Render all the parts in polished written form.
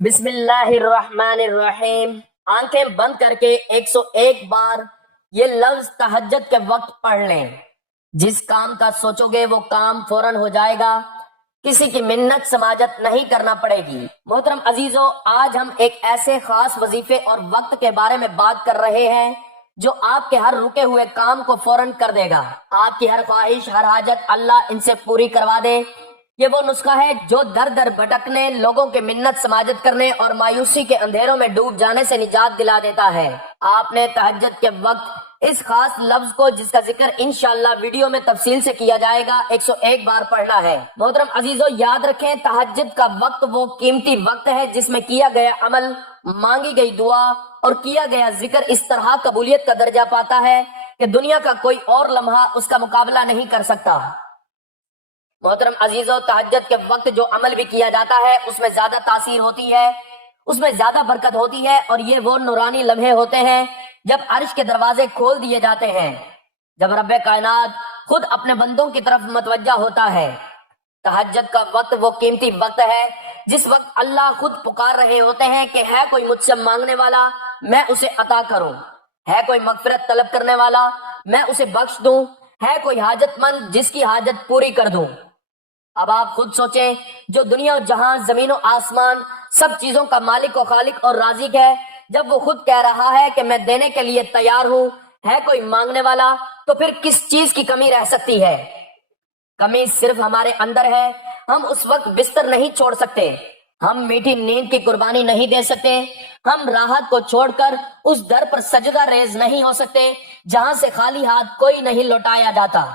بسم اللہ الرحمن الرحیم۔ آنکھیں بند کر کے 101 بار یہ لفظ تہجد کے وقت پڑھ لیں۔ جس کام کا سوچو گے وہ کام فوراً ہو جائے گا، کسی کی منت سماجت نہیں کرنا پڑے گی۔ محترم عزیزو، آج ہم ایک ایسے خاص وظیفے اور وقت کے بارے میں بات کر رہے ہیں جو آپ کے ہر رکے ہوئے کام کو فوراً کر دے گا۔ آپ کی ہر خواہش، ہر حاجت اللہ ان سے پوری کروا دے۔ یہ وہ نسخہ ہے جو در در بھٹکنے، لوگوں کے منت سماجت کرنے اور مایوسی کے اندھیروں میں ڈوب جانے سے نجات دلا دیتا ہے۔ آپ نے تہجد کے وقت اس خاص لفظ کو، جس کا ذکر انشاءاللہ ویڈیو میں تفصیل سے کیا جائے گا، 101 بار پڑھنا ہے۔ محترم عزیزو، یاد رکھیں تہجد کا وقت وہ قیمتی وقت ہے جس میں کیا گیا عمل، مانگی گئی دعا اور کیا گیا ذکر اس طرح قبولیت کا درجہ پاتا ہے کہ دنیا کا کوئی اور لمحہ اس کا مقابلہ نہیں کر سکتا۔ محترم عزیزو، تہجد کے وقت جو عمل بھی کیا جاتا ہے اس میں زیادہ تاثیر ہوتی ہے، اس میں زیادہ برکت ہوتی ہے، اور یہ وہ نورانی لمحے ہوتے ہیں جب عرش کے دروازے کھول دیے جاتے ہیں، جب رب کائنات خود اپنے بندوں کی طرف متوجہ ہوتا ہے۔ تہجد کا وقت وہ قیمتی وقت ہے جس وقت اللہ خود پکار رہے ہوتے ہیں کہ ہے کوئی مجھ سے مانگنے والا، میں اسے عطا کروں، ہے کوئی مغفرت طلب کرنے والا، میں اسے بخش دوں، ہے کوئی حاجت مند جس کی حاجت پوری کر دوں۔ اب آپ خود سوچیں، جو دنیا و جہاں، زمین و آسمان، سب چیزوں کا مالک و خالق اور رازق ہے، جب وہ خود کہہ رہا ہے کہ میں دینے کے لیے تیار ہوں، ہے کوئی مانگنے والا، تو پھر کس چیز کی کمی رہ سکتی ہے؟ کمی صرف ہمارے اندر ہے۔ ہم اس وقت بستر نہیں چھوڑ سکتے، ہم میٹھی نیند کی قربانی نہیں دے سکتے، ہم راحت کو چھوڑ کر اس در پر سجدہ ریز نہیں ہو سکتے جہاں سے خالی ہاتھ کوئی نہیں لوٹایا جاتا۔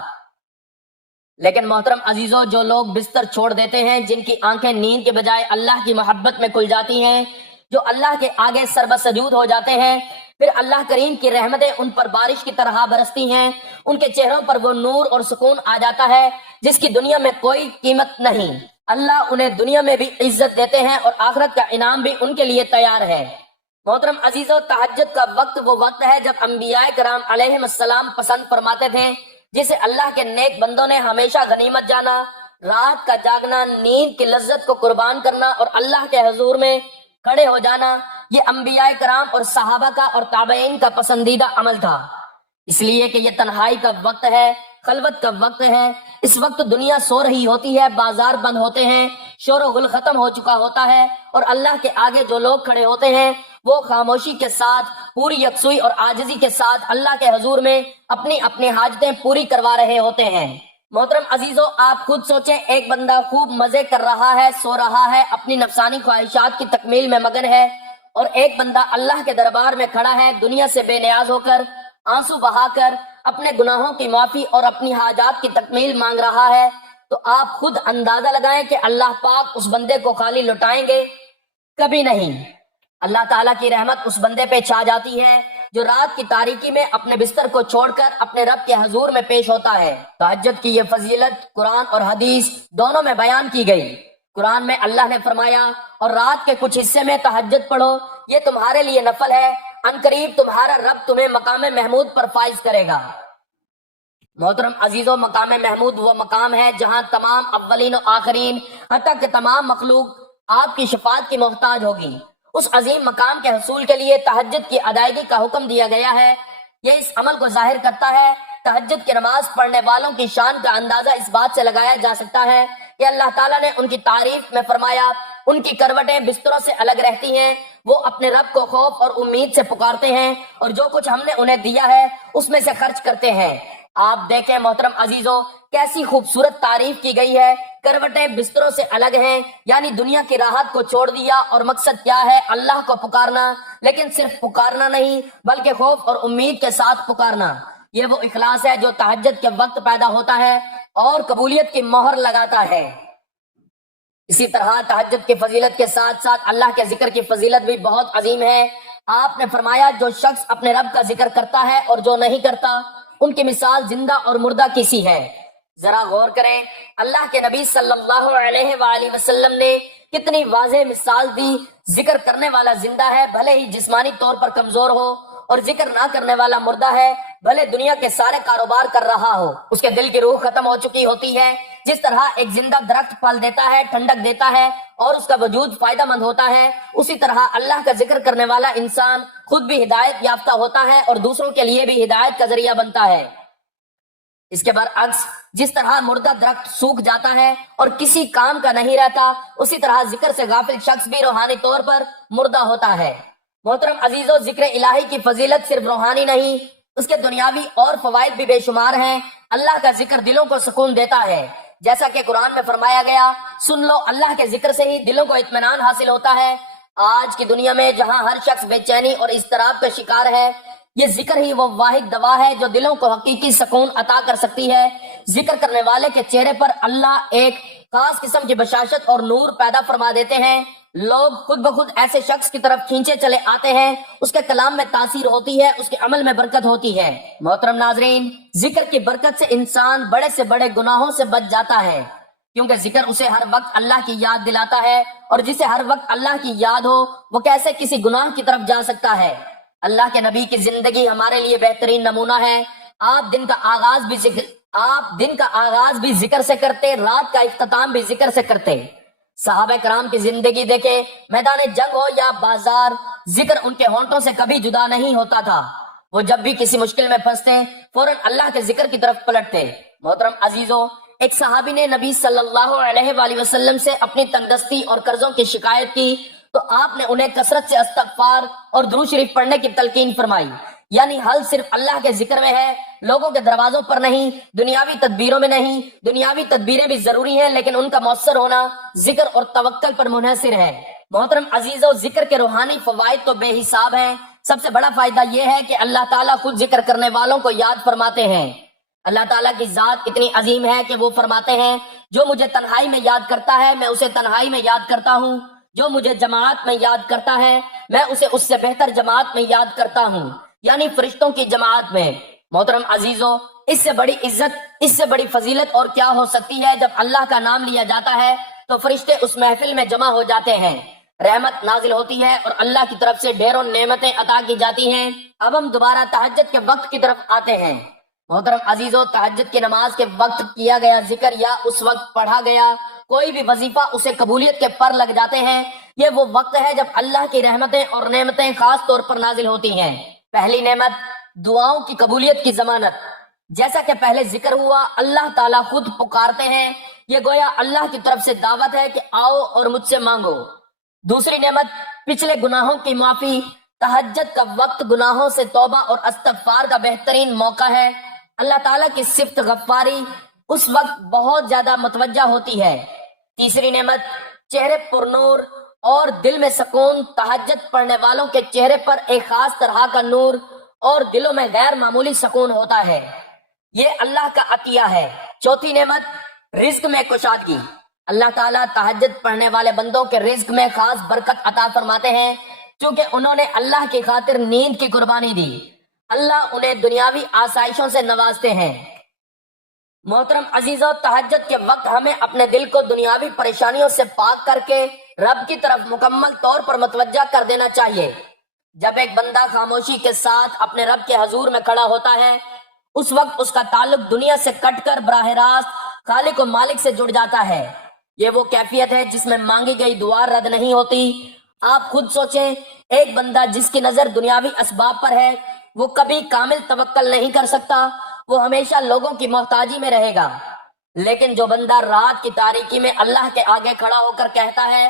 لیکن محترم عزیزو، جو لوگ بستر چھوڑ دیتے ہیں، جن کی آنکھیں نیند کے بجائے اللہ کی محبت میں کھل جاتی ہیں، جو اللہ کے آگے سربسجود ہو جاتے ہیں، پھر اللہ کریم کی رحمتیں ان پر بارش کی طرح برستی ہیں، ان کے چہروں پر وہ نور اور سکون آ جاتا ہے جس کی دنیا میں کوئی قیمت نہیں۔ اللہ انہیں دنیا میں بھی عزت دیتے ہیں اور آخرت کا انعام بھی ان کے لیے تیار ہے۔ محترم عزیزو، تہجد کا وقت وہ وقت ہے جب انبیاء کرام علیہم السلام پسند فرماتے تھے، جسے اللہ کے نیک بندوں نے ہمیشہ غنیمت جانا۔ رات کا جاگنا، نیند کی لذت کو قربان کرنا اور اللہ کے حضور میں کھڑے ہو جانا، یہ انبیاء کرام اور صحابہ کا اور تابعین کا پسندیدہ عمل تھا، اس لیے کہ یہ تنہائی کا وقت ہے، خلوت کا وقت ہے۔ اس وقت دنیا سو رہی ہوتی ہے، بازار بند ہوتے ہیں، شور و غل ختم ہو چکا ہوتا ہے، اور اللہ کے آگے جو لوگ کھڑے ہوتے ہیں وہ خاموشی کے ساتھ، پوری یکسوئی اور عاجزی کے ساتھ اللہ کے حضور میں اپنی اپنی حاجتیں پوری کروا رہے ہوتے ہیں۔ محترم عزیزو، آپ خود سوچیں، ایک بندہ خوب مزے کر رہا ہے، سو رہا ہے، اپنی نفسانی خواہشات کی تکمیل میں مگن ہے، اور ایک بندہ اللہ کے دربار میں کھڑا ہے، دنیا سے بے نیاز ہو کر، آنسو بہا کر اپنے گناہوں کی معافی اور اپنی حاجات کی تکمیل مانگ رہا ہے، تو آپ خود اندازہ لگائیں کہ اللہ پاک اس بندے کو خالی لٹائیں گے؟ کبھی نہیں۔ اللہ تعالیٰ کی رحمت اس بندے پہ چھا جاتی ہے جو رات کی تاریکی میں اپنے بستر کو چھوڑ کر اپنے رب کے حضور میں پیش ہوتا ہے۔ تہجد کی یہ فضیلت قرآن اور حدیث دونوں میں بیان کی گئی۔ قرآن میں اللہ نے فرمایا، اور رات کے کچھ حصے میں تہجد پڑھو، یہ تمہارے لیے نفل ہے، ان قریب تمہارا رب تمہیں مقام محمود پر فائز کرے گا۔ محترم عزیزو، مقام محمود وہ مقام ہے جہاں تمام اولین و آخرین، حتیٰ کہ تمام مخلوق آپ کی شفاعت کی محتاج ہوگی۔ اس عظیم مقام کے حصول کے لیے تہجد کی ادائیگی کا حکم دیا گیا ہے۔ یہ اس عمل کو ظاہر کرتا ہے۔ تہجد کی نماز پڑھنے والوں کی شان کا اندازہ اس بات سے لگایا جا سکتا ہے کہ اللہ تعالیٰ نے ان کی تعریف میں فرمایا، ان کی کروٹیں بستروں سے الگ رہتی ہیں، وہ اپنے رب کو خوف اور امید سے پکارتے ہیں، اور جو کچھ ہم نے انہیں دیا ہے اس میں سے خرچ کرتے ہیں۔ آپ دیکھیں محترم عزیزو، کیسی خوبصورت تعریف کی گئی ہے۔ کروٹیں بستروں سے الگ ہیں، یعنی دنیا کی راحت کو چھوڑ دیا، اور مقصد کیا ہے؟ اللہ کو پکارنا، لیکن صرف پکارنا نہیں بلکہ خوف اور امید کے ساتھ پکارنا۔ یہ وہ اخلاص ہے جو تہجد کے وقت پیدا ہوتا ہے اور قبولیت کی مہر لگاتا ہے۔ اسی طرح تہجد کی فضیلت کے ساتھ ساتھ اللہ کے ذکر کی فضیلت بھی بہت عظیم ہے۔ آپ نے فرمایا، جو شخص اپنے رب کا ذکر کرتا ہے اور جو نہیں کرتا، ان کی مثال زندہ اور مردہ کسی ہے۔ ذرا غور کریں، اللہ کے نبی صلی اللہ علیہ وآلہ وسلم نے کتنی واضح مثال دی۔ ذکر کرنے والا زندہ ہے، بھلے ہی جسمانی طور پر کمزور ہو، اور ذکر نہ کرنے والا مردہ ہے، بھلے دنیا کے سارے کاروبار کر رہا ہو، اس کے دل کی روح ختم ہو چکی ہوتی ہے۔ جس طرح ایک زندہ درخت پھل دیتا ہے، ٹھنڈک دیتا ہے اور اس کا وجود فائدہ مند ہوتا ہے، اسی طرح اللہ کا ذکر کرنے والا انسان خود بھی ہدایت یافتہ ہوتا ہے اور دوسروں کے لیے بھی ہدایت کا ذریعہ بنتا ہے۔ اس کے برعکس جس طرح مردہ درخت سوکھ جاتا ہے اور کسی کام کا نہیں رہتا، اسی طرح ذکر سے غافل شخص بھی روحانی طور پر مردہ ہوتا ہے۔ محترم عزیزو، ذکر الہی کی فضیلت صرف روحانی نہیں، اس کے دنیاوی اور فوائد بھی بے شمار ہیں۔ اللہ کا ذکر دلوں کو سکون دیتا ہے، جیسا کہ قرآن میں فرمایا گیا، سن لو اللہ کے ذکر سے ہی دلوں کو اطمینان حاصل ہوتا ہے۔ آج کی دنیا میں جہاں ہر شخص بے چینی اور اضطراب کا شکار ہے، یہ ذکر ہی وہ واحد دوا ہے جو دلوں کو حقیقی سکون عطا کر سکتی ہے۔ ذکر کرنے والے کے چہرے پر اللہ ایک خاص قسم کی بشاشت اور نور پیدا فرما دیتے ہیں۔ لوگ خود بخود ایسے شخص کی طرف کھینچے چلے آتے ہیں، اس کے کلام میں تاثیر ہوتی ہے، اس کے عمل میں برکت ہوتی ہے۔ محترم ناظرین، ذکر کی برکت سے انسان بڑے سے بڑے گناہوں سے بچ جاتا ہے، کیونکہ ذکر اسے ہر وقت اللہ کی یاد دلاتا ہے، اور جسے ہر وقت اللہ کی یاد ہو وہ کیسے کسی گناہ کی طرف جا سکتا ہے۔ اللہ کے نبی کی زندگی ہمارے لیے بہترین نمونہ ہے۔ آپ دن کا آغاز بھی ذکر سے کرتے، رات کا اختتام بھی ذکر سے کرتے۔ صحابہ کرام کی زندگی دیکھے، میدان جنگ ہو یا بازار، ذکر ان کے ہونٹوں سے کبھی جدا نہیں ہوتا تھا۔ وہ جب بھی کسی مشکل میں پھنستے فوراً اللہ کے ذکر کی طرف پلٹتے۔ محترم عزیزو، ایک صحابی نے نبی صلی اللہ علیہ وآلہ وسلم سے اپنی تنگدستی اور قرضوں کی شکایت کی تو آپ نے انہیں کثرت سے استغفار اور درود شریف پڑھنے کی تلقین فرمائی۔ یعنی حل صرف اللہ کے ذکر میں ہے، لوگوں کے دروازوں پر نہیں، دنیاوی تدبیروں میں نہیں۔ دنیاوی تدبیریں بھی ضروری ہیں، لیکن ان کا مؤثر ہونا ذکر اور توکل پر منحصر ہے۔ محترم عزیزو، ذکر کے روحانی فوائد تو بے حساب ہیں۔ سب سے بڑا فائدہ یہ ہے کہ اللہ تعالیٰ خود ذکر کرنے والوں کو یاد فرماتے ہیں۔ اللہ تعالیٰ کی ذات اتنی عظیم ہے کہ وہ فرماتے ہیں، جو مجھے تنہائی میں یاد کرتا ہے میں اسے تنہائی میں یاد کرتا ہوں، جو مجھے جماعت میں یاد کرتا ہے میں اسے اس سے بہتر جماعت میں یاد کرتا ہوں، یعنی فرشتوں کی جماعت میں۔ محترم عزیزو، اس سے بڑی عزت، اس سے بڑی فضیلت اور کیا ہو سکتی ہے؟ جب اللہ کا نام لیا جاتا ہے تو فرشتے اس محفل میں جمع ہو جاتے ہیں، رحمت نازل ہوتی ہے اور اللہ کی طرف سے ڈھیروں نعمتیں عطا کی جاتی ہیں۔ اب ہم دوبارہ تہجد کے وقت کی طرف آتے ہیں۔ محترم عزیزو، تہجد کی نماز کے وقت کیا گیا ذکر یا اس وقت پڑھا گیا کوئی بھی وظیفہ اسے قبولیت کے پر لگ جاتے ہیں۔ یہ وہ وقت ہے جب اللہ کی رحمتیں اور نعمتیں خاص طور پر نازل ہوتی ہیں۔ پہلی نعمت دعاؤں کی قبولیت کی ضمانت۔ جیسا کہ پہلے ذکر ہوا، اللہ تعالیٰ خود پکارتے ہیں، یہ گویا اللہ کی طرف سے دعوت ہے کہ آؤ اور مجھ سے مانگو۔ دوسری نعمت پچھلے گناہوں کی معافی۔ تہجد کا وقت گناہوں سے توبہ اور استغفار کا بہترین موقع ہے۔ اللہ تعالیٰ کی صفت غفاری اس وقت بہت زیادہ متوجہ ہوتی ہے۔ تیسری نعمت چہرے پر نور اور دل میں سکون۔ تہجد پڑھنے والوں کے چہرے پر ایک خاص طرح کا نور اور دلوں میں غیر معمولی سکون ہوتا ہے، یہ اللہ کا عطیہ ہے۔ چوتھی نعمت رزق میں کشادگی۔ اللہ تعالیٰ تہجد پڑھنے والے بندوں کے رزق میں خاص برکت عطا فرماتے ہیں، چونکہ انہوں نے اللہ کی خاطر نیند کی قربانی دی۔ اللہ انہیں دنیاوی آسائشوں سے نوازتے ہیں۔ محترم عزیزو، تہجد کے وقت ہمیں اپنے دل کو دنیاوی پریشانیوں سے پاک کر کے رب کی طرف مکمل طور پر متوجہ کر دینا چاہیے۔ جب ایک بندہ خاموشی کے ساتھ اپنے رب کے حضور میں کھڑا ہوتا ہے، اس وقت اس کا تعلق دنیا سے کٹ کر براہ راست خالق و مالک سے جڑ جاتا ہے۔ یہ وہ کیفیت ہے جس میں مانگی گئی دعا رد نہیں ہوتی۔ آپ خود سوچیں، ایک بندہ جس کی نظر دنیاوی اسباب پر ہے وہ کبھی کامل توکل نہیں کر سکتا، وہ ہمیشہ لوگوں کی محتاجی میں رہے گا۔ لیکن جو بندہ رات کی تاریکی میں اللہ کے آگے کھڑا ہو کر کہتا ہے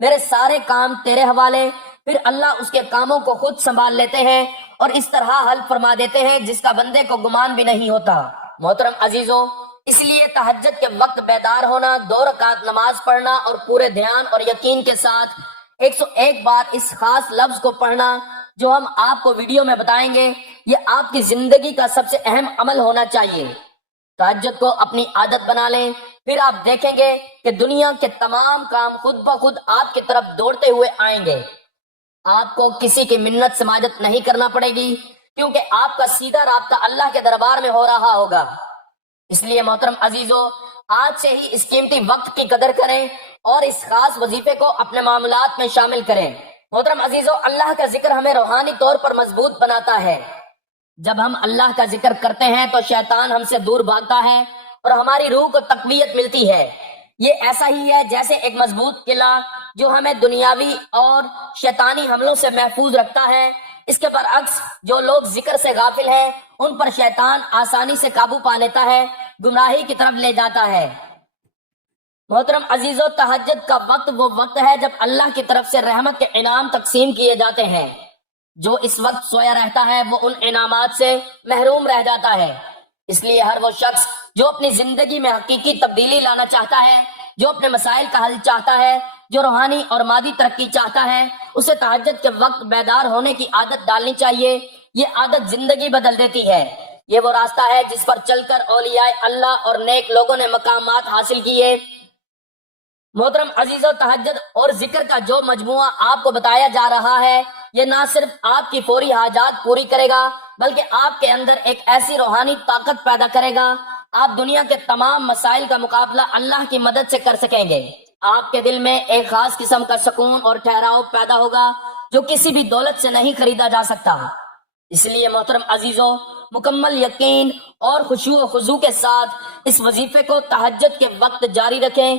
میرے سارے کام تیرے حوالے، پھر اللہ اس کے کاموں کو خود سنبھال لیتے ہیں اور اس طرح حل فرما دیتے ہیں جس کا بندے کو گمان بھی نہیں ہوتا۔ محترم عزیزو، اس لیے تہجد کے وقت بیدار ہونا، 2 رکعت نماز پڑھنا اور پورے دھیان اور یقین کے ساتھ 101 بار اس خاص لفظ کو پڑھنا جو ہم آپ کو ویڈیو میں بتائیں گے، یہ آپ کی زندگی کا سب سے اہم عمل ہونا چاہیے۔ تہجد کو اپنی عادت بنا لیں، پھر آپ دیکھیں گے کہ دنیا کے تمام کام خود بخود آپ کی طرف دوڑتے ہوئے آئیں گے۔ آپ کو کسی کی منت سماجت نہیں کرنا پڑے گی، کیونکہ آپ کا سیدھا رابطہ اللہ کے دربار میں ہو رہا ہوگا۔ اس لیے محترم عزیزو، آج سے ہی اس قیمتی وقت کی قدر کریں اور اس خاص وظیفے کو اپنے معاملات میں شامل کریں۔ محترم عزیزو، اللہ کا ذکر ہمیں روحانی طور پر مضبوط بناتا ہے۔ جب ہم اللہ کا ذکر کرتے ہیں تو شیطان ہم سے دور بھاگتا ہے اور ہماری روح کو تقویت ملتی ہے۔ یہ ایسا ہی ہے جیسے ایک مضبوط قلعہ جو ہمیں دنیاوی اور شیطانی حملوں سے محفوظ رکھتا ہے۔ اس کے برعکس جو لوگ ذکر سے غافل ہیں ان پر شیطان آسانی سے قابو پا لیتا ہے، گمراہی کی طرف لے جاتا ہے۔ محترم عزیزو، تہجد کا وقت وہ وقت ہے جب اللہ کی طرف سے رحمت کے انعام تقسیم کیے جاتے ہیں۔ جو اس وقت سویا رہتا ہے وہ ان انعامات سے محروم رہ جاتا ہے۔ اس لیے ہر وہ شخص جو اپنی زندگی میں حقیقی تبدیلی لانا چاہتا ہے، جو اپنے مسائل کا حل چاہتا ہے، جو روحانی اور مادی ترقی چاہتا ہے، اسے تہجد کے وقت بیدار ہونے کی عادت ڈالنی چاہیے۔ یہ عادت زندگی بدل دیتی ہے۔ یہ وہ راستہ ہے جس پر چل کر اولیاء اللہ اور نیک لوگوں نے مقامات حاصل کیے۔ محترم عزیزو، تہجد اور ذکر کا جو مجموعہ آپ کو بتایا جا رہا ہے یہ نہ صرف آپ کی فوری حاجات پوری کرے گا بلکہ آپ کے اندر ایک ایسی روحانی طاقت پیدا کرے گا، آپ دنیا کے تمام مسائل کا مقابلہ اللہ کی مدد سے کر سکیں گے۔ آپ کے دل میں ایک خاص قسم کا سکون اور ٹھہراؤ پیدا ہوگا جو کسی بھی دولت سے نہیں خریدا جا سکتا۔ اس لیے محترم عزیزو، مکمل یقین اور خشوع و خضوع کے ساتھ اس وظیفے کو تہجد کے وقت جاری رکھیں۔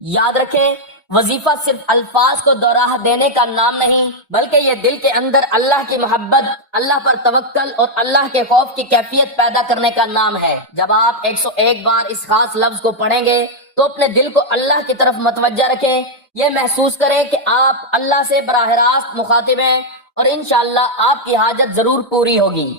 یاد رکھیں، وظیفہ صرف الفاظ کو دوہرا دینے کا نام نہیں بلکہ یہ دل کے اندر اللہ کی محبت، اللہ پر توکل اور اللہ کے خوف کی کیفیت پیدا کرنے کا نام ہے۔ جب آپ 101 بار اس خاص لفظ کو پڑھیں گے تو اپنے دل کو اللہ کی طرف متوجہ رکھیں، یہ محسوس کریں کہ آپ اللہ سے براہ راست مخاطب ہیں اور انشاءاللہ آپ کی حاجت ضرور پوری ہوگی۔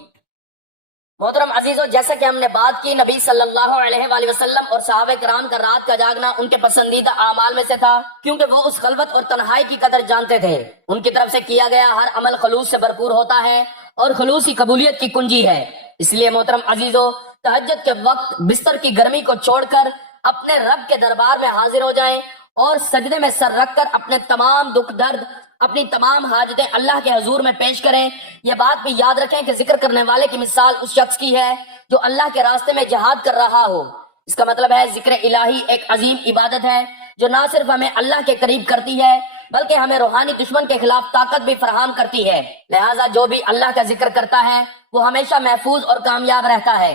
محترم عزیزو، جیسا کہ ہم نے بات کی، نبی صلی اللہ علیہ وآلہ وسلم اور صحابہ کرام کا رات کا جاگنا ان کے پسندیدہ اعمال میں سے تھا، کیونکہ وہ اس خلوت اور تنہائی کی قدر جانتے تھے۔ ان کی طرف سے کیا گیا ہر عمل خلوص سے بھرپور ہوتا ہے اور خلوص ہی قبولیت کی کنجی ہے۔ اس لیے محترم عزیزو، تہجد کے وقت بستر کی گرمی کو چھوڑ کر اپنے رب کے دربار میں حاضر ہو جائیں اور سجدے میں سر رکھ کر اپنے تمام دکھ درد، اپنی تمام حاجتیں اللہ کے حضور میں پیش کریں۔ یہ بات بھی یاد رکھیں کہ ذکر کرنے والے کی مثال اس شخص کی ہے جو اللہ کے راستے میں جہاد کر رہا ہو۔ اس کا مطلب ہے ذکر الہی ایک عظیم عبادت ہے جو نہ صرف ہمیں اللہ کے قریب کرتی ہے بلکہ ہمیں روحانی دشمن کے خلاف طاقت بھی فراہم کرتی ہے۔ لہٰذا جو بھی اللہ کا ذکر کرتا ہے وہ ہمیشہ محفوظ اور کامیاب رہتا ہے۔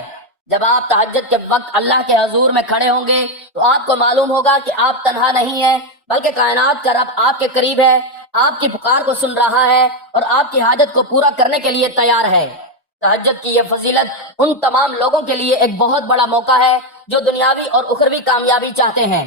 جب آپ تہجد کے وقت اللہ کے حضور میں کھڑے ہوں گے تو آپ کو معلوم ہوگا کہ آپ تنہا نہیں ہیں بلکہ کائنات کا رب آپ کے قریب ہے، آپ کی پکار کو سن رہا ہے اور آپ کی حاجت کو پورا کرنے کے لیے تیار ہے۔ تہجد کی یہ فضیلت ان تمام لوگوں کے لیے ایک بہت بڑا موقع ہے جو دنیاوی اور اخروی کامیابی چاہتے ہیں۔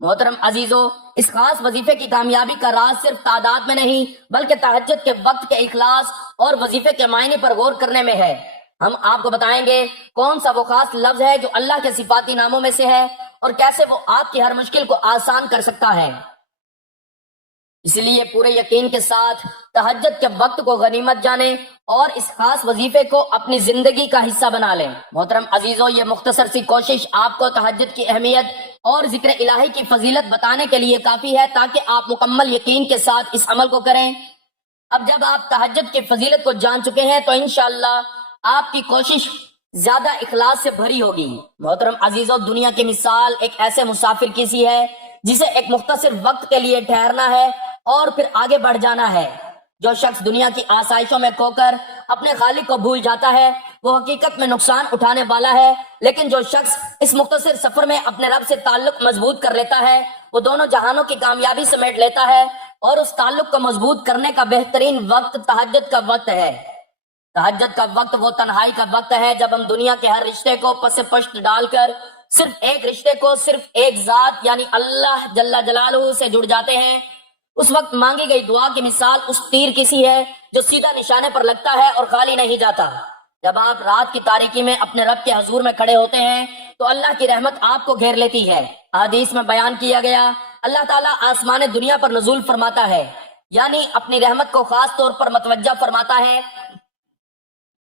محترم عزیزو، اس خاص وظیفے کی کامیابی کا راز صرف تعداد میں نہیں بلکہ تہجد کے وقت کے اخلاص اور وظیفے کے معنی پر غور کرنے میں ہے۔ ہم آپ کو بتائیں گے کون سا وہ خاص لفظ ہے جو اللہ کے صفاتی ناموں میں سے ہے اور کیسے وہ آپ کی ہر مشکل کو آسان کر سکتا ہے۔ اس لیے پورے یقین کے ساتھ تہجد کے وقت کو غنیمت جانیں اور اس خاص وظیفے کو اپنی زندگی کا حصہ بنا لیں۔ محترم عزیزو، یہ مختصر سی کوشش آپ کو تہجد کی اہمیت اور ذکر الہی کی فضیلت بتانے کے لیے کافی ہے تاکہ آپ مکمل یقین کے ساتھ اس عمل کو کریں۔ اب جب آپ تہجد کی فضیلت کو جان چکے ہیں تو انشاءاللہ آپ کی کوشش زیادہ اخلاص سے بھری ہوگی۔ محترم عزیزو، دنیا کی مثال ایک ایسے مسافر کی سی ہے جسے ایک مختصر وقت کے لیے ٹھہرنا ہے اور پھر آگے بڑھ جانا ہے۔ جو شخص دنیا کی آسائشوں میں کھو کر اپنے خالق کو بھول جاتا ہے وہ حقیقت میں نقصان اٹھانے والا ہے، لیکن جو شخص اس مختصر سفر میں اپنے رب سے تعلق مضبوط کر لیتا ہے وہ دونوں جہانوں کی کامیابی سمیٹ لیتا ہے۔ اور اس تعلق کو مضبوط کرنے کا بہترین وقت تہجد کا وقت ہے۔ تہجد کا وقت وہ تنہائی کا وقت ہے جب ہم دنیا کے ہر رشتے کو پس پشت ڈال کر صرف ایک رشتے کو، صرف ایک ذات یعنی اللہ جل جلالہ سے جڑ جاتے ہیں۔ اس وقت مانگی گئی دعا کی مثال اس تیر کی سی ہے جو سیدھا نشانے پر لگتا ہے اور خالی نہیں جاتا۔ جب آپ رات کی تاریکی میں اپنے رب کے حضور میں کھڑے ہوتے ہیں تو اللہ کی رحمت آپ کو گھیر لیتی ہے۔ حدیث میں بیان کیا گیا، اللہ تعالیٰ آسمان دنیا پر نزول فرماتا ہے، یعنی اپنی رحمت کو خاص طور پر متوجہ فرماتا ہے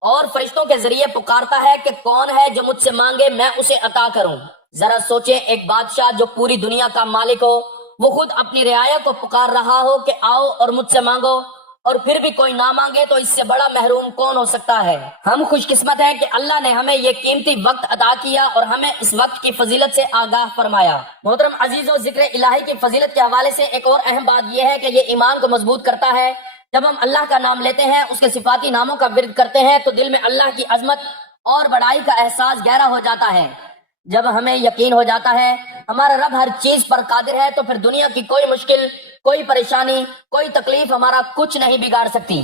اور فرشتوں کے ذریعے پکارتا ہے کہ کون ہے جو مجھ سے مانگے میں اسے عطا کروں۔ ذرا سوچیں، ایک بادشاہ جو پوری دنیا کا مالک ہو وہ خود اپنی رعایا کو پکار رہا ہو کہ آؤ اور مجھ سے مانگو، اور پھر بھی کوئی نہ مانگے تو اس سے بڑا محروم کون ہو سکتا ہے۔ ہم خوش قسمت ہیں کہ اللہ نے ہمیں یہ قیمتی وقت عطا کیا اور ہمیں اس وقت کی فضیلت سے آگاہ فرمایا۔ محترم عزیزو، ذکر الہی کی فضیلت کے حوالے سے ایک اور اہم بات یہ ہے کہ یہ ایمان کو مضبوط کرتا ہے۔ جب ہم اللہ کا نام لیتے ہیں، اس کے صفاتی ناموں کا ورد کرتے ہیں، تو دل میں اللہ کی عظمت اور بڑائی کا احساس گہرا ہو جاتا ہے۔ جب ہمیں یقین ہو جاتا ہے ہمارا رب ہر چیز پر قادر ہے، تو پھر دنیا کی کوئی مشکل، کوئی پریشانی، کوئی تکلیف ہمارا کچھ نہیں بگاڑ سکتی۔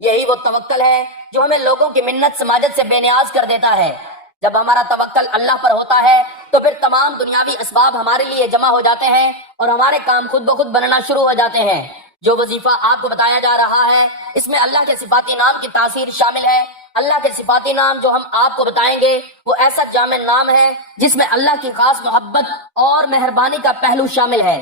یہی وہ توکل ہے جو ہمیں لوگوں کی منت سماجت سے بے نیاز کر دیتا ہے۔ جب ہمارا توکل اللہ پر ہوتا ہے تو پھر تمام دنیاوی اسباب ہمارے لیے جمع ہو جاتے ہیں اور ہمارے کام خود بخود بننا شروع ہو جاتے ہیں۔ جو وظیفہ آپ کو بتایا جا رہا ہے اس میں اللہ کے صفاتی نام کی تاثیر شامل ہے۔ اللہ کے صفاتی نام جو ہم آپ کو بتائیں گے وہ ایسا جامع نام ہے جس میں اللہ کی خاص محبت اور مہربانی کا پہلو شامل ہے۔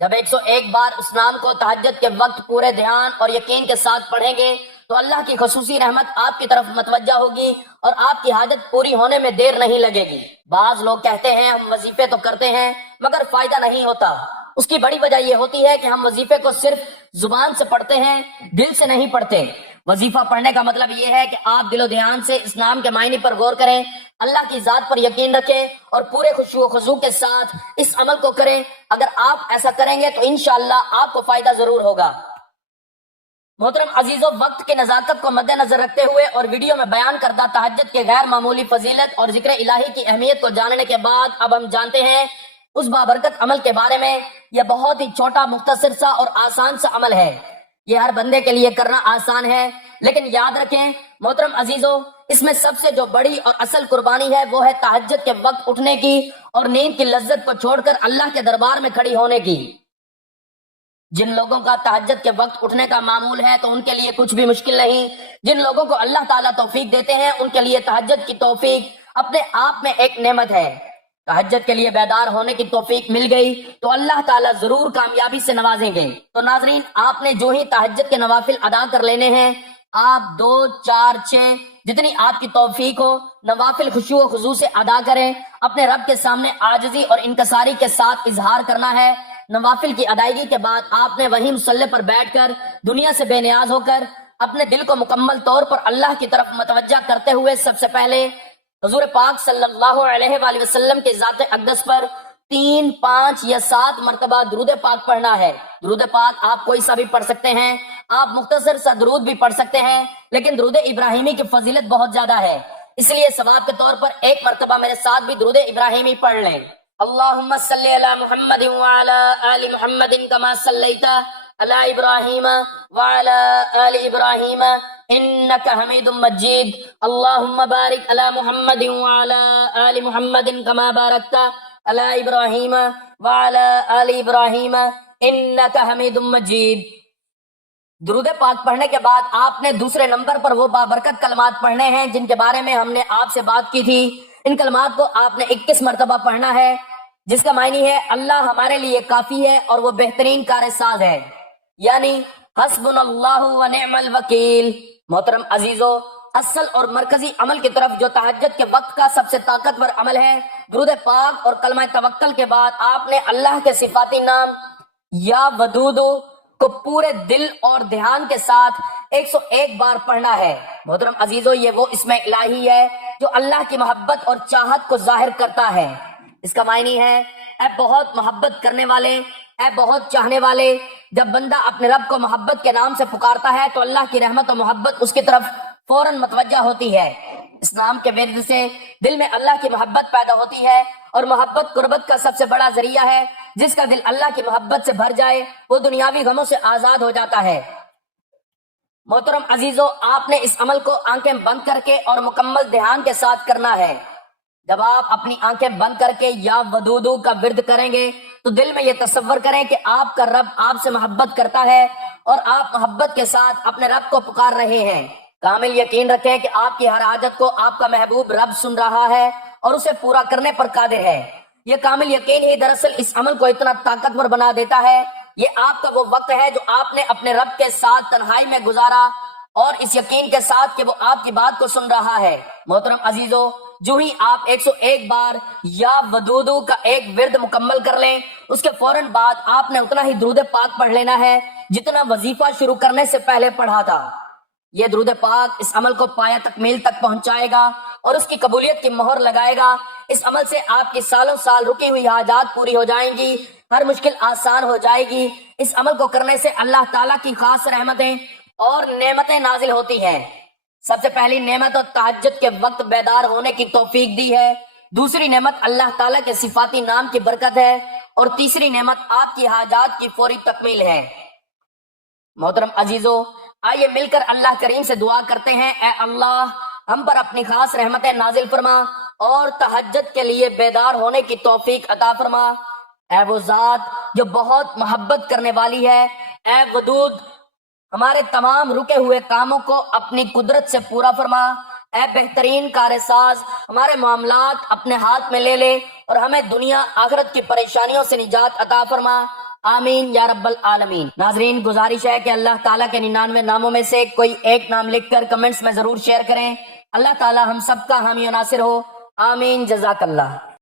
جب 101 بار اس نام کو تہجد کے وقت پورے دھیان اور یقین کے ساتھ پڑھیں گے تو اللہ کی خصوصی رحمت آپ کی طرف متوجہ ہوگی اور آپ کی حاجت پوری ہونے میں دیر نہیں لگے گی۔ بعض لوگ کہتے ہیں ہم وظیفے تو کرتے ہیں مگر فائدہ نہیں ہوتا۔ اس کی بڑی وجہ یہ ہوتی ہے کہ ہم وظیفے کو صرف زبان سے پڑھتے ہیں، دل سے نہیں پڑھتے۔ وظیفہ پڑھنے کا مطلب یہ ہے کہ آپ دل و دھیان سے اس نام کے معنی پر غور کریں، اللہ کی ذات پر یقین رکھیں اور پورے خشوع و خضوع کے ساتھ اس عمل کو کریں۔ اگر آپ ایسا کریں گے تو انشاءاللہ آپ کو فائدہ ضرور ہوگا۔ محترم عزیزو، وقت کی نزاکت کو مد نظر رکھتے ہوئے اور ویڈیو میں بیان کردہ تہجد کے غیر معمولی فضیلت اور ذکر الہی کی اہمیت کو جاننے کے بعد اب ہم جانتے ہیں اس بابرکت عمل کے بارے میں۔ یہ بہت ہی چھوٹا، مختصر سا اور آسان سا عمل ہے۔ یہ ہر بندے کے لیے کرنا آسان ہے، لیکن یاد رکھیں محترم عزیزو، اس میں سب سے جو بڑی اور اصل قربانی ہے وہ ہے تہجد کے وقت اٹھنے کی اور نیند کی لذت کو چھوڑ کر اللہ کے دربار میں کھڑی ہونے کی۔ جن لوگوں کا تہجد کے وقت اٹھنے کا معمول ہے تو ان کے لیے کچھ بھی مشکل نہیں۔ جن لوگوں کو اللہ تعالیٰ توفیق دیتے ہیں ان کے لیے تہجد کی توفیق اپنے آپ میں ایک نعمت ہے۔ تہجد کے لیے بیدار ہونے کی توفیق مل گئی تو اللہ تعالیٰ ضرور کامیابی سے نوازیں گے۔ تو ناظرین، آپ نے جو ہی تہجد کے نوافل ادا کر لینے ہیں، آپ 2، 4، 6 جتنی آپ کی توفیق ہو نوافل خشوع و خضوع سے ادا کریں۔ اپنے رب کے سامنے عاجزی اور انکساری کے ساتھ اظہار کرنا ہے۔ نوافل کی ادائیگی کے بعد آپ نے وہیں مصلی پر بیٹھ کر دنیا سے بے نیاز ہو کر اپنے دل کو مکمل طور پر اللہ کی طرف متوجہ کرتے ہوئے سب سے پہلے حضور پاک صلی اللہ علیہ وآلہ وسلم کے ذات اقدس پر 3، 5 یا 7 مرتبہ درود پاک پڑھنا ہے۔ درود پاک آپ کوئی سا بھی پڑھ سکتے ہیں، آپ مختصر سا درود بھی پڑھ سکتے ہیں، لیکن درود ابراہیمی کی فضیلت بہت زیادہ ہے، اس لیے ثواب کے طور پر ایک مرتبہ میرے ساتھ بھی درود ابراہیمی پڑھ لیں۔ اللہم صلی علی محمد وعلی آل محمد کما صلیت علی ابراہیم وعلی آل ابراہیم انک حمید مجید۔ اللہم بارک علی محمد وعلی آل محمد کما بارکت علی ابراہیم وعلی آل ابراہیم انک حمید مجید۔ درود پاک پڑھنے کے بعد آپ نے دوسرے نمبر پر وہ بابرکت کلمات پڑھنے ہیں جن کے بارے میں ہم نے آپ سے بات کی تھی۔ ان کلمات کو آپ نے 21 مرتبہ پڑھنا ہے، جس کا معنی ہے اللہ ہمارے لیے کافی ہے اور وہ بہترین کار ساز ہے، یعنی حسبنا اللہ و نعم الوکیل۔ محترم عزیزو، اصل اور مرکزی عمل کی طرف جو تہجد کے وقت کا سب سے طاقتور عمل ہے، درود پاک اور کلمہ توکل کے بعد آپ نے اللہ کے صفاتی نام یا ودود کو پورے دل اور دھیان کے ساتھ 101 بار پڑھنا ہے۔ محترم عزیزو، یہ وہ اسم الہی ہے جو اللہ کی محبت اور چاہت کو ظاہر کرتا ہے۔ اس کا معنی ہے اے بہت محبت کرنے والے، اے بہت چاہنے والے۔ جب بندہ اپنے رب کو محبت کے نام سے پکارتا ہے تو اللہ کی رحمت و محبت اس کی طرف فوراً متوجہ ہوتی ہے۔ اس نام کے ورد سے دل میں اللہ کی محبت پیدا ہوتی ہے، اور محبت قربت کا سب سے بڑا ذریعہ ہے۔ جس کا دل اللہ کی محبت سے بھر جائے وہ دنیاوی غموں سے آزاد ہو جاتا ہے۔ محترم عزیزو، آپ نے اس عمل کو آنکھیں بند کر کے اور مکمل دھیان کے ساتھ کرنا ہے۔ جب آپ اپنی آنکھیں بند کر کے یا ودودو کا ورد کریں گے تو دل میں یہ تصور کریں کہ آپ کا رب آپ سے محبت کرتا ہے اور آپ محبت کے ساتھ اپنے رب کو پکار رہے ہیں۔ کامل یقین رکھیں کہ آپ کی ہر حاجت کو آپ کا محبوب رب سن رہا ہے اور اسے پورا کرنے پر قادر ہے۔ یہ کامل یقین ہی دراصل اس عمل کو اتنا طاقتور بنا دیتا ہے۔ یہ آپ کا وہ وقت ہے جو آپ نے اپنے رب کے ساتھ تنہائی میں گزارا، اور اس یقین کے ساتھ کہ وہ آپ کی بات کو سن رہا ہے۔ محترم عزیزو، جو ہی آپ 101 بار یا ودودو کا ایک ورد مکمل کر لیں، اس کے فوراً بعد آپ نے اتنا ہی درود پاک پڑھ لینا ہے جتنا وظیفہ شروع کرنے سے پہلے پڑھا تھا۔ یہ درود پاک اس عمل کو پایہ تکمیل تک پہنچائے گا اور اس کی قبولیت کی مہر لگائے گا۔ اس عمل سے آپ کی سالوں سال رکی ہوئی حاجات پوری ہو جائیں گی۔ ہر مشکل آسان ہو جائے گی۔ اس عمل کو کرنے سے اللہ تعالیٰ کی خاص رحمتیں اور نعمتیں نازل ہوتی ہیں۔ سب سے پہلی نعمت تو تہجد کے وقت بیدار ہونے کی توفیق دی ہے، دوسری نعمت اللہ تعالیٰ کے صفاتی نام کی برکت ہے، اور تیسری نعمت آپ کی حاجات کی فوری تکمیل ہے۔ محترم عزیزو، آئیے مل کر اللہ کریم سے دعا کرتے ہیں، اے اللہ ہم پر اپنی خاص رحمتیں نازل فرما اور تہجد کے لیے بیدار ہونے کی توفیق عطا فرما۔ اے وہ ذات جو بہت محبت کرنے والی ہے، اے ودود ہمارے تمام رکے ہوئے کاموں کو اپنی قدرت سے پورا فرما۔ اے بہترین کار ساز ہمارے معاملات اپنے ہاتھ میں لے لے اور ہمیں دنیا آخرت کی پریشانیوں سے نجات عطا فرما، آمین یا رب العالمین۔ ناظرین، گزارش ہے کہ اللہ تعالیٰ کے 99 ناموں میں سے کوئی ایک نام لکھ کر کمنٹس میں ضرور شیئر کریں۔ اللہ تعالیٰ ہم سب کا حامی و ناصر ہو، آمین، جزاک اللہ۔